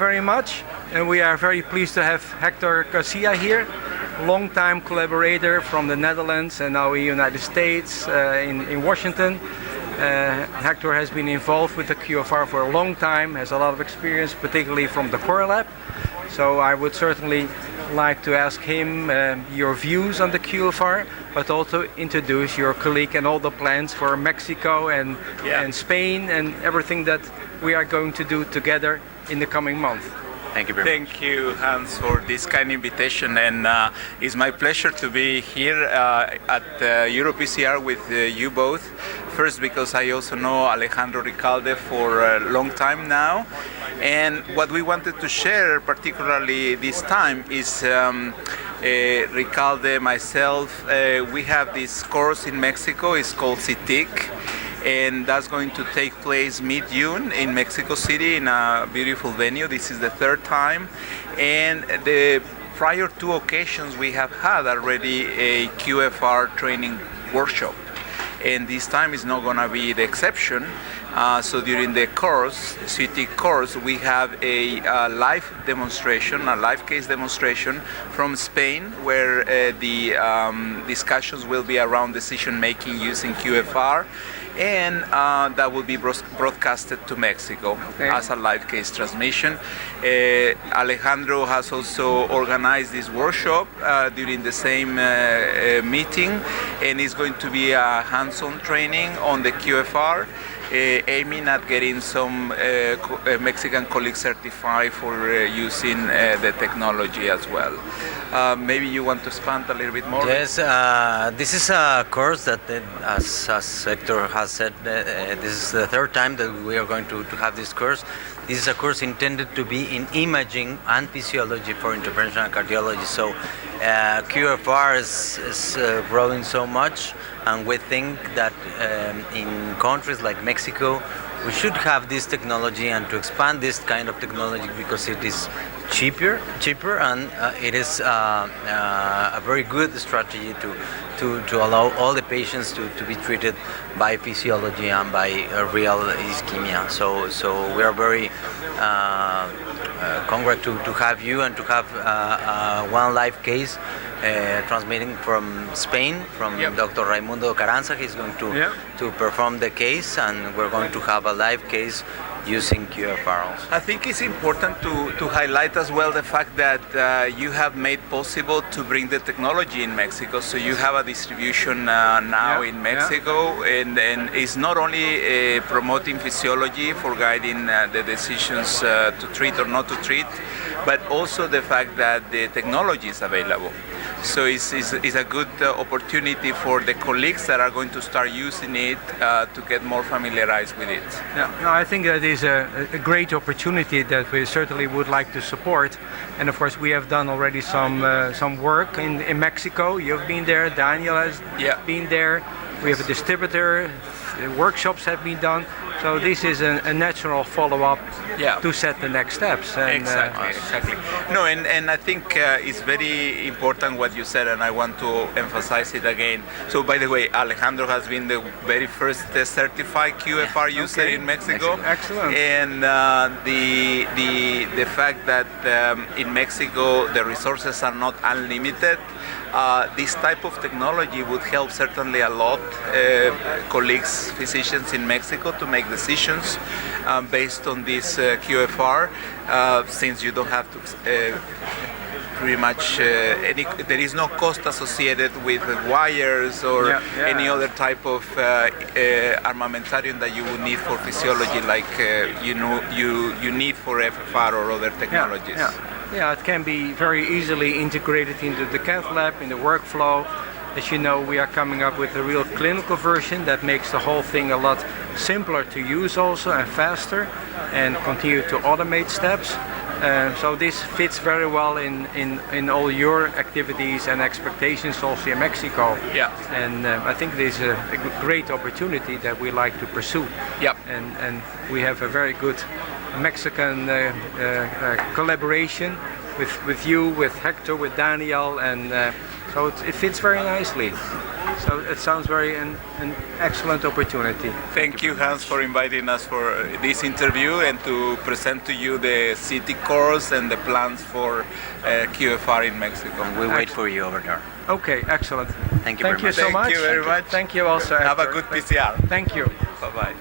very much. And we are very pleased to have Hector Garcia here, long-time collaborator from the Netherlands and now in the United States, in Washington. Hector has been involved with the QFR for a long time, has a lot of experience, particularly from the core lab. So I would certainly like to ask him your views on the QFR, but also introduce your colleague and all the plans for Mexico and Spain and everything that we are going to do together in the coming month. Thank you very much. Thank you, Hans, for this kind invitation, and it's my pleasure to be here at EuroPCR with you both. First, because I also know Alejandro Ricarde for a long time now, and what we wanted to share, particularly this time, is Ricarde, myself, we have this course in Mexico. It's called CITIC. And that's going to take place mid-June in Mexico City in a beautiful venue. This is the third time. And the prior two occasions we have had already a QFR training workshop. And this time is not going to be the exception. So during the course, CITIC course, we have a live demonstration, a live case demonstration from Spain, where the discussions will be around decision making using QFR. And that will be broadcasted to Mexico as a live case transmission. Alejandro has also organized this workshop during the same meeting, and it's going to be a hands-on training on the QFR, aiming at getting some Mexican colleagues certified for using the technology as well. Maybe you want to expand a little bit more? Yes, this is a course that, as Hector has said, this is the third time that we are going to have this course. This is a course intended to be in imaging and physiology for interventional cardiology. So QFR is growing so much, and we think that in countries like Mexico, we should have this technology and to expand this kind of technology because it is cheaper, and it is a very good strategy to allow all the patients to be treated by physiology and by real ischemia. So we are very congrats to have you and to have one live case transmitting from Spain, from Dr. Raimundo Carranza. He's going to perform the case, and we're going to have a live case using QFR also. I think it's important to highlight as well the fact that you have made possible to bring the technology in Mexico. So you have a distribution now in Mexico, and it's not only promoting physiology for guiding the decisions to treat or not to treat, but also the fact that the technology is available. So it's a good opportunity for the colleagues that are going to start using it to get more familiarized with it. Yeah, no, I think that is a great opportunity that we certainly would like to support. And of course, we have done already some work in Mexico. You've been there, Daniel has been there. We have a distributor, workshops have been done. So this is a natural follow-up to set the next steps. And, exactly. No, and I think it's very important what you said, and I want to emphasize it again. So, by the way, Alejandro has been the very first certified QFR user in Mexico. Excellent. And the fact that in Mexico the resources are not unlimited. This type of technology would help certainly a lot colleagues, physicians in Mexico to make decisions based on this QFR, since you don't have to pretty much there is no cost associated with wires or any other type of armamentarium that you would need for physiology, like you need for FFR or other technologies. Yeah, it can be very easily integrated into the cath lab, in the workflow. As you know, we are coming up with a real clinical version that makes the whole thing a lot simpler to use also and faster, and continue to automate steps. So this fits very well in all your activities and expectations also in Mexico. And I think this is a great opportunity that we like to pursue. And we have a very good Mexican collaboration with you, with Hector, with Daniel, and so it fits very nicely. So it sounds very an excellent opportunity. Thank you, Hans, for inviting us for this interview and to present to you the city course and the plans for QFR in Mexico. We wait for you over there. Okay, excellent. Thank you very much. So much. Thank you very much. Thank you also. Have a Hector. good PCR. Thank you. Bye-bye.